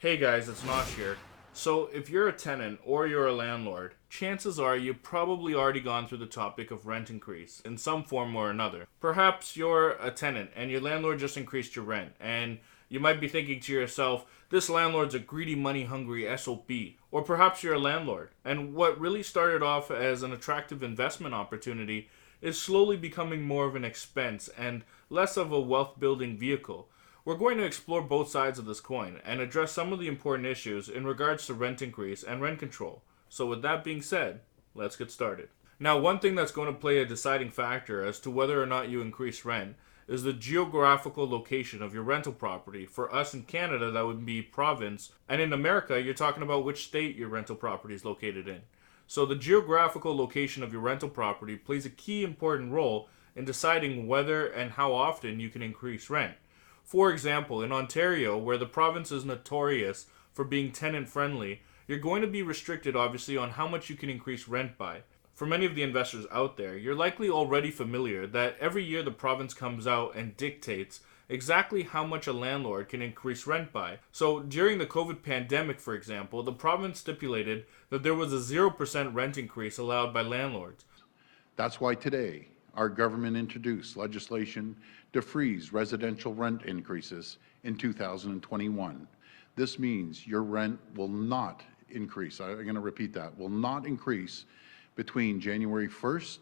Hey guys, it's Nosh here. So, if you're a tenant or you're a landlord, chances are you've probably already gone through the topic of rent increase in some form or another. Perhaps you're a tenant and your landlord just increased your rent, and you might be thinking to yourself, this landlord's a greedy, money hungry SOB. Or perhaps you're a landlord, and what really started off as an attractive investment opportunity is slowly becoming more of an expense and less of a wealth building vehicle. We're going to explore both sides of this coin and address some of the important issues in regards to rent increase and rent control. So, with that being said, let's get started. Now, one thing that's going to play a deciding factor as to whether or not you increase rent is the geographical location of your rental property. For us in Canada, that would be province, and in America, you're talking about which state your rental property is located in. So, the geographical location of your rental property plays a key important role in deciding whether and how often you can increase rent. For example, in Ontario, where the province is notorious for being tenant friendly, you're going to be restricted obviously on how much you can increase rent by. For many of the investors out there, you're likely already familiar that every year the province comes out and dictates exactly how much a landlord can increase rent by. So during the COVID pandemic, for example, the province stipulated that there was a 0% rent increase allowed by landlords. That's why today our government introduced legislation to freeze residential rent increases in 2021. This means your rent will not increase. I'm going to repeat that, will not increase between January 1st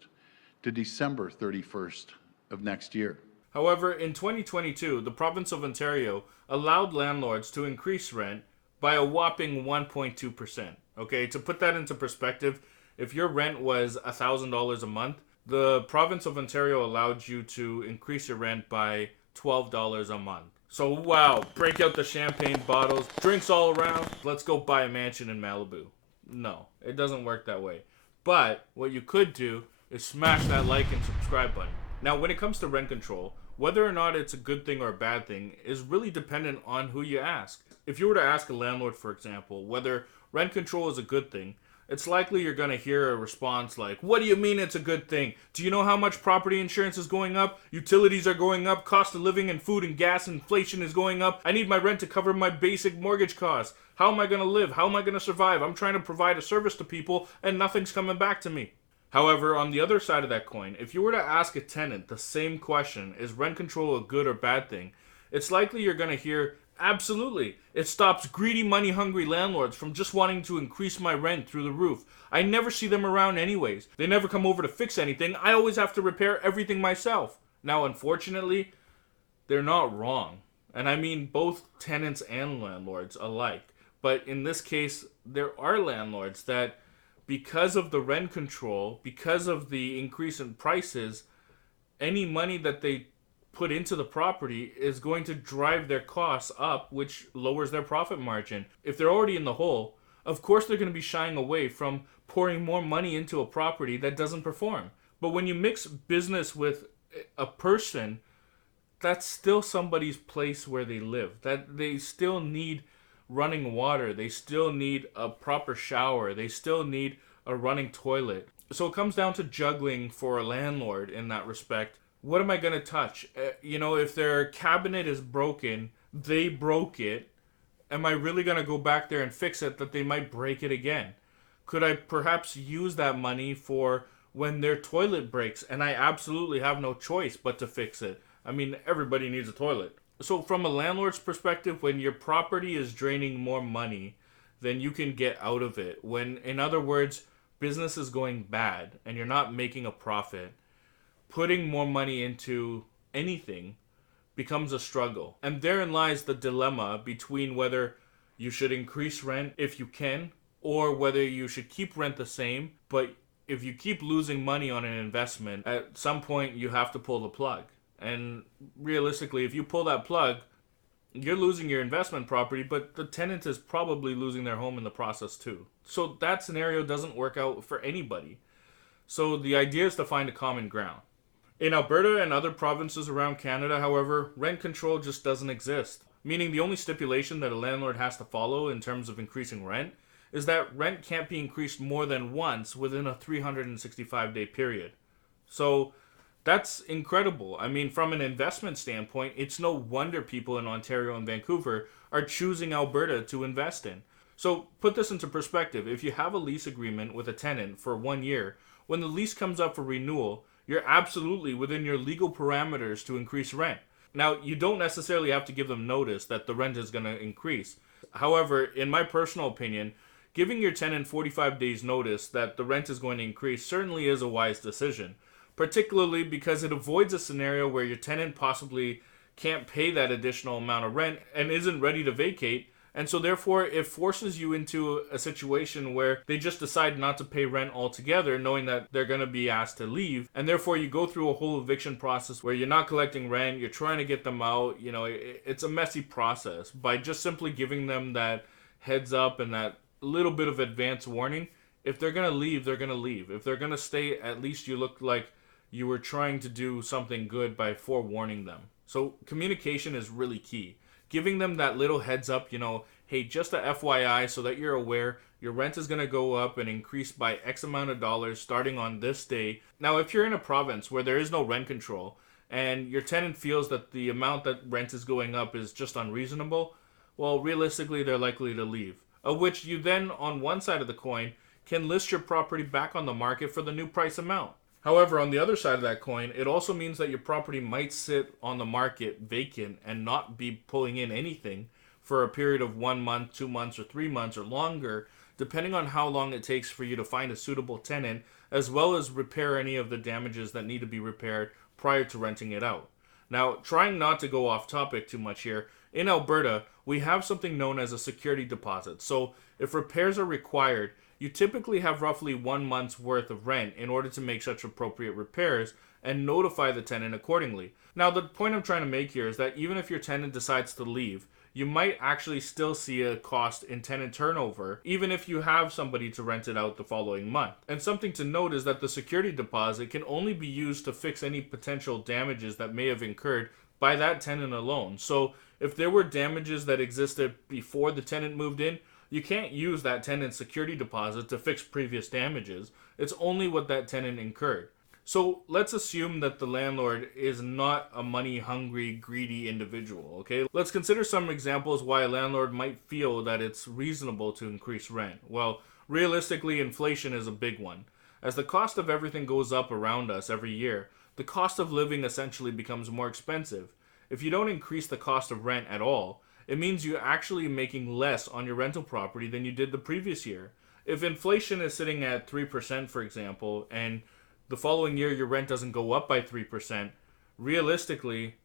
to December 31st of next year. However, in 2022, the province of Ontario allowed landlords to increase rent by a whopping 1.2%. Okay, to put that into perspective, if your rent was $1,000 a month, the province of Ontario allowed you to increase your rent by $12 a month. So, wow, break out the champagne bottles, drinks all around, let's go buy a mansion in Malibu. No, it doesn't work that way. But what you could do is smash that like and subscribe button. Now, when it comes to rent control, whether or not it's a good thing or a bad thing is really dependent on who you ask. If you were to ask a landlord, for example, whether rent control is a good thing, it's likely you're going to hear a response like, what do you mean it's a good thing? Do you know how much property insurance is going up? Utilities are going up. Cost of living and food and gas inflation is going up. I need my rent to cover my basic mortgage costs. How am I going to live? How am I going to survive? I'm trying to provide a service to people and nothing's coming back to me. However, on the other side of that coin, if you were to ask a tenant the same question, is rent control a good or bad thing? It's likely you're going to hear, absolutely. It stops greedy, money hungry landlords from just wanting to increase my rent through the roof. I never see them around anyways. They never come over to fix anything. I always have to repair everything myself. Now, unfortunately, they're not wrong. And I mean both tenants and landlords alike. But in this case, there are landlords that, because of the rent control, because of the increase in prices, any money that they put into the property is going to drive their costs up, which lowers their profit margin. If they're already in the hole, of course they're going to be shying away from pouring more money into a property that doesn't perform. But when you mix business with a person, that's still somebody's place where they live. That they still need running water, they still need a proper shower, they still need a running toilet. So it comes down to juggling for a landlord in that respect. What am I going to touch? If their cabinet is broken, they broke it. Am I really going to go back there and fix it that they might break it again? Could I perhaps use that money for when their toilet breaks and I absolutely have no choice but to fix it? I mean, everybody needs a toilet. So from a landlord's perspective, when your property is draining more money than you can get out of it, when, in other words, business is going bad and you're not making a profit, putting more money into anything becomes a struggle. And therein lies the dilemma between whether you should increase rent if you can, or whether you should keep rent the same, but if you keep losing money on an investment, at some point you have to pull the plug. And realistically, if you pull that plug, you're losing your investment property, but the tenant is probably losing their home in the process too. So that scenario doesn't work out for anybody. So the idea is to find a common ground. In Alberta and other provinces around Canada, however, rent control just doesn't exist. Meaning the only stipulation that a landlord has to follow in terms of increasing rent is that rent can't be increased more than once within a 365-day period. So that's incredible. I mean, from an investment standpoint, it's no wonder people in Ontario and Vancouver are choosing Alberta to invest in. So put this into perspective. If you have a lease agreement with a tenant for 1 year, when the lease comes up for renewal, you're absolutely within your legal parameters to increase rent. Now, you don't necessarily have to give them notice that the rent is going to increase. However, in my personal opinion, giving your tenant 45 days notice that the rent is going to increase certainly is a wise decision, particularly because it avoids a scenario where your tenant possibly can't pay that additional amount of rent and isn't ready to vacate. And so, therefore, it forces you into a situation where they just decide not to pay rent altogether, knowing that they're going to be asked to leave. And therefore, you go through a whole eviction process where you're not collecting rent, you're trying to get them out. It's a messy process. By just simply giving them that heads up and that little bit of advance warning, if they're going to leave, they're going to leave. If they're going to stay, at least you look like you were trying to do something good by forewarning them. So communication is really key. Giving them that little heads up, hey, just a FYI so that you're aware, your rent is going to go up and increase by X amount of dollars starting on this day. Now, if you're in a province where there is no rent control and your tenant feels that the amount that rent is going up is just unreasonable, well, realistically, they're likely to leave. Of which you then, on one side of the coin, can list your property back on the market for the new price amount. However, on the other side of that coin, it also means that your property might sit on the market vacant and not be pulling in anything for a period of 1 month, 2 months, or 3 months or longer, depending on how long it takes for you to find a suitable tenant, as well as repair any of the damages that need to be repaired prior to renting it out. Now, trying not to go off topic too much here, in Alberta, we have something known as a security deposit. So, if repairs are required, you typically have roughly 1 month's worth of rent in order to make such appropriate repairs and notify the tenant accordingly. Now, the point I'm trying to make here is that even if your tenant decides to leave, you might actually still see a cost in tenant turnover, even if you have somebody to rent it out the following month. And something to note is that the security deposit can only be used to fix any potential damages that may have incurred by that tenant alone. So, if there were damages that existed before the tenant moved in, you can't use that tenant's security deposit to fix previous damages. It's only what that tenant incurred. So let's assume that the landlord is not a money-hungry, greedy individual, okay? Let's consider some examples why a landlord might feel that it's reasonable to increase rent. Well, realistically, inflation is a big one. As the cost of everything goes up around us every year, the cost of living essentially becomes more expensive. If you don't increase the cost of rent at all, it means you're actually making less on your rental property than you did the previous year. If inflation is sitting at 3%, for example, and the following year your rent doesn't go up by 3%, realistically,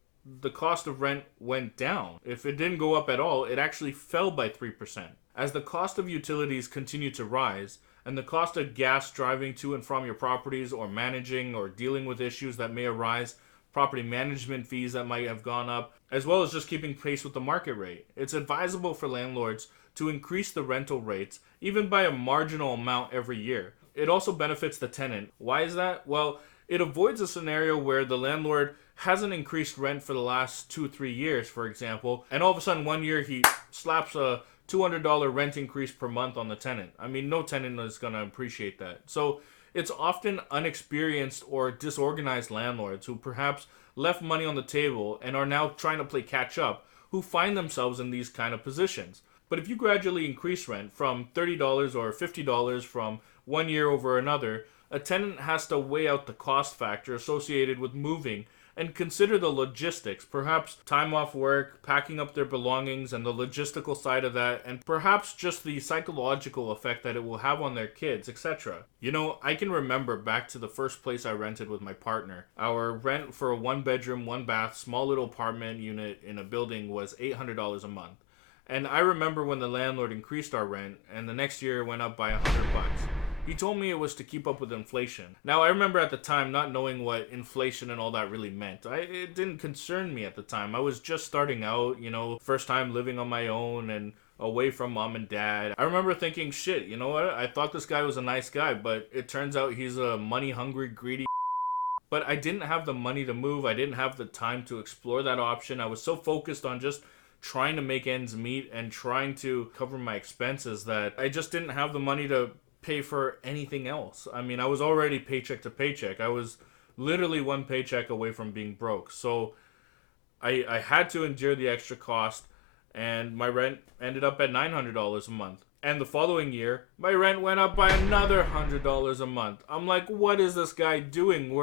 the cost of rent went down. If it didn't go up at all, it actually fell by 3%. As the cost of utilities continue to rise, and the cost of gas driving to and from your properties or managing or dealing with issues that may arise, property management fees that might have gone up, as well as just keeping pace with the market rate, it's advisable for landlords to increase the rental rates even by a marginal amount every year. It also benefits the tenant. Why is that? Well, it avoids a scenario where the landlord hasn't increased rent for the last 2-3 years, for example, and all of a sudden 1 year he slaps a $200 rent increase per month on the tenant. I mean, no tenant is going to appreciate that. So it's often unexperienced or disorganized landlords who perhaps left money on the table and are now trying to play catch up who find themselves in these kind of positions. But if you gradually increase rent from $30 or $50 from 1 year over another, a tenant has to weigh out the cost factor associated with moving and consider the logistics, perhaps time off work, packing up their belongings and the logistical side of that, and perhaps just the psychological effect that it will have on their kids, etc. I can remember back to the first place I rented with my partner. Our rent for a 1-bedroom, 1-bath, small little apartment unit in a building was $800 a month. And I remember when the landlord increased our rent, and the next year it went up by $100. He told me it was to keep up with inflation. Now, I remember at the time not knowing what inflation and all that really meant. It didn't concern me at the time. I was just starting out, first time living on my own and away from mom and dad. I remember thinking, shit, you know what? I thought this guy was a nice guy, but it turns out he's a money-hungry, greedy. But I didn't have the money to move. I didn't have the time to explore that option. I was so focused on just trying to make ends meet and trying to cover my expenses that I just didn't have the money to pay for anything else. I mean, I was already paycheck to paycheck. I was literally one paycheck away from being broke. So I had to endure the extra cost. and my rent ended up at $900 a month. And the following year, my rent went up by another $100 a month. I'm like, what is this guy doing?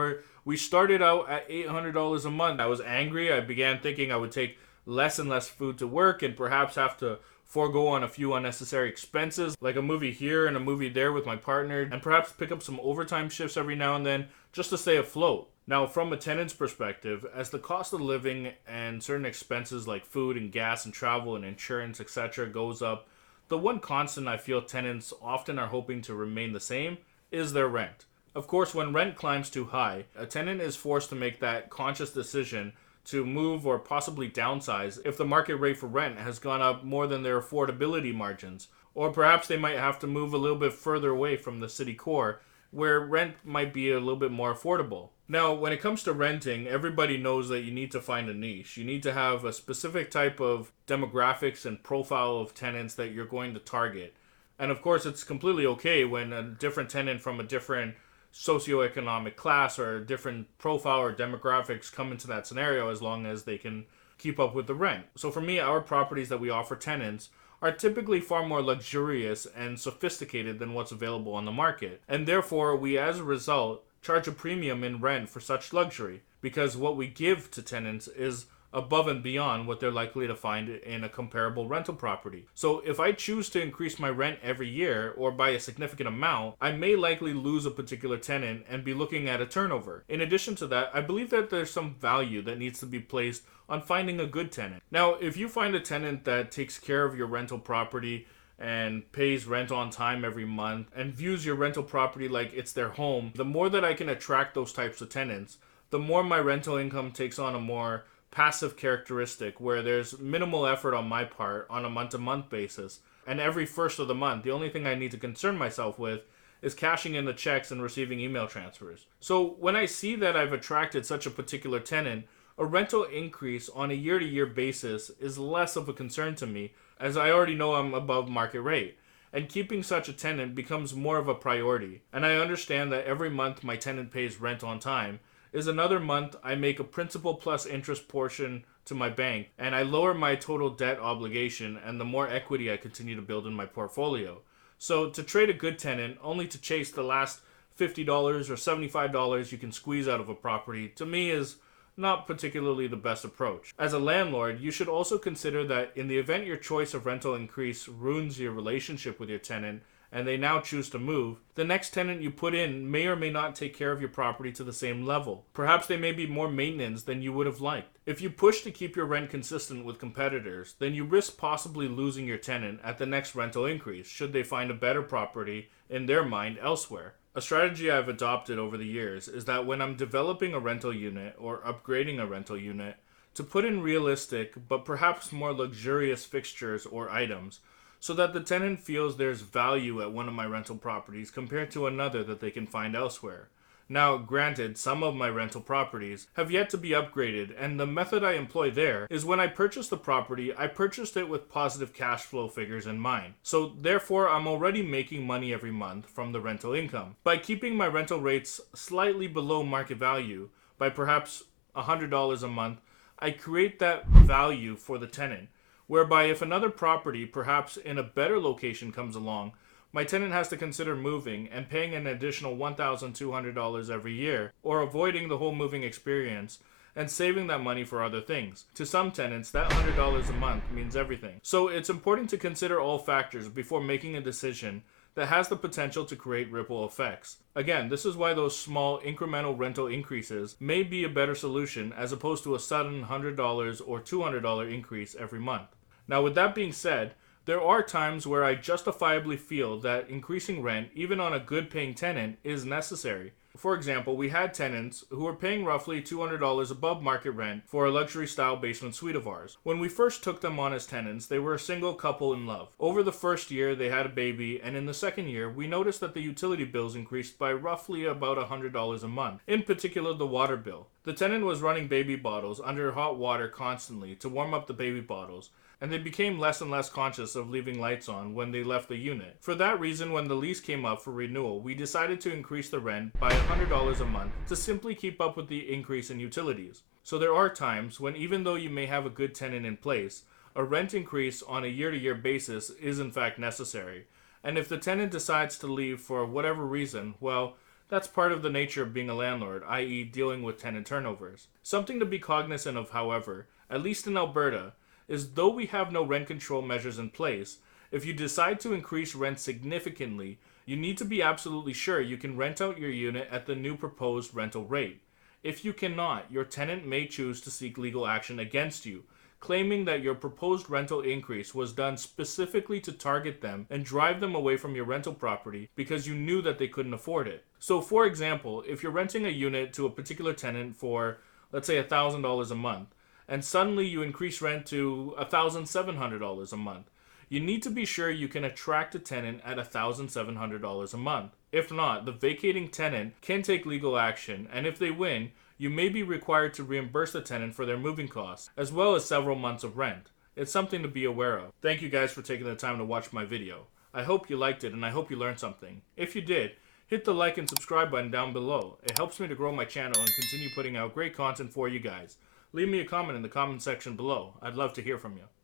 We started out at $800 a month. I was angry. I began thinking I would take less and less food to work and perhaps have to forego on a few unnecessary expenses, like a movie here and a movie there with my partner, and perhaps pick up some overtime shifts every now and then just to stay afloat. Now, from a tenant's perspective, as the cost of living and certain expenses like food and gas and travel and insurance, etc., goes up, the one constant I feel tenants often are hoping to remain the same is their rent. Of course, when rent climbs too high, a tenant is forced to make that conscious decision to move or possibly downsize if the market rate for rent has gone up more than their affordability margins. Or perhaps they might have to move a little bit further away from the city core where rent might be a little bit more affordable. Now, when it comes to renting, everybody knows that you need to find a niche. You need to have a specific type of demographics and profile of tenants that you're going to target. And of course, it's completely okay when a different tenant from a different socioeconomic class or a different profile or demographics come into that scenario as long as they can keep up with the rent. So for me, our properties that we offer tenants are typically far more luxurious and sophisticated than what's available on the market. And therefore, we as a result charge a premium in rent for such luxury because what we give to tenants is above and beyond what they're likely to find in a comparable rental property. So if I choose to increase my rent every year or by a significant amount, I may likely lose a particular tenant and be looking at a turnover. In addition to that, I believe that there's some value that needs to be placed on finding a good tenant. Now, if you find a tenant that takes care of your rental property and pays rent on time every month and views your rental property like it's their home, the more that I can attract those types of tenants, the more my rental income takes on a more passive characteristic where there's minimal effort on my part on a month-to-month basis. And every first of the month, the only thing I need to concern myself with is cashing in the checks and receiving email transfers. So when I see that I've attracted such a particular tenant, a rental increase on a year-to-year basis is less of a concern to me as I already know I'm above market rate. And keeping such a tenant becomes more of a priority. And I understand that every month my tenant pays rent on time is another month I make a principal plus interest portion to my bank and I lower my total debt obligation and the more equity I continue to build in my portfolio. So to trade a good tenant only to chase the last $50 or $75 you can squeeze out of a property, to me is not particularly the best approach. As a landlord, you should also consider that in the event your choice of rental increase ruins your relationship with your tenant and they now choose to move, the next tenant you put in may or may not take care of your property to the same level. Perhaps they may be more maintenance than you would have liked. If you push to keep your rent consistent with competitors, then you risk possibly losing your tenant at the next rental increase should they find a better property in their mind elsewhere. A strategy I've adopted over the years is that when I'm developing a rental unit or upgrading a rental unit, to put in realistic but perhaps more luxurious fixtures or items so that the tenant feels there's value at one of my rental properties compared to another that they can find elsewhere. Now, granted, some of my rental properties have yet to be upgraded, and the method I employ there is when I purchased the property, I purchased it with positive cash flow figures in mind. So therefore, I'm already making money every month from the rental income. By keeping my rental rates slightly below market value, by perhaps $100 a month, I create that value for the tenant, whereby if another property, perhaps in a better location, comes along, my tenant has to consider moving and paying an additional $1,200 every year, or avoiding the whole moving experience and saving that money for other things. To some tenants, that $100 a month means everything. So it's important to consider all factors before making a decision that has the potential to create ripple effects. Again, this is why those small incremental rental increases may be a better solution as opposed to a sudden $100 or $200 increase every month. Now, with that being said, there are times where I justifiably feel that increasing rent, even on a good paying tenant, is necessary. For example, we had tenants who were paying roughly $200 above market rent for a luxury style basement suite of ours. When we first took them on as tenants, they were a single couple in love. Over the first year, they had a baby, and in the second year, we noticed that the utility bills increased by roughly about $100 a month, in particular the water bill. The tenant was running baby bottles under hot water constantly to warm up the baby bottles, and they became less and less conscious of leaving lights on when they left the unit. For that reason, when the lease came up for renewal, we decided to increase the rent by $100 a month to simply keep up with the increase in utilities. So there are times when even though you may have a good tenant in place, a rent increase on a year-to-year basis is in fact necessary. And if the tenant decides to leave for whatever reason, well, that's part of the nature of being a landlord, i.e. dealing with tenant turnovers. Something to be cognizant of, however, at least in Alberta, is though we have no rent control measures in place, if you decide to increase rent significantly, you need to be absolutely sure you can rent out your unit at the new proposed rental rate. If you cannot, your tenant may choose to seek legal action against you, claiming that your proposed rental increase was done specifically to target them and drive them away from your rental property because you knew that they couldn't afford it. So for example, if you're renting a unit to a particular tenant for, let's say, $1,000 a month, and suddenly you increase rent to $1,700 a month, you need to be sure you can attract a tenant at $1,700 a month. If not, the vacating tenant can take legal action, and if they win, you may be required to reimburse the tenant for their moving costs, as well as several months of rent. It's something to be aware of. Thank you guys for taking the time to watch my video. I hope you liked it and I hope you learned something. If you did, hit the like and subscribe button down below. It helps me to grow my channel and continue putting out great content for you guys. Leave me a comment in the comment section below. I'd love to hear from you.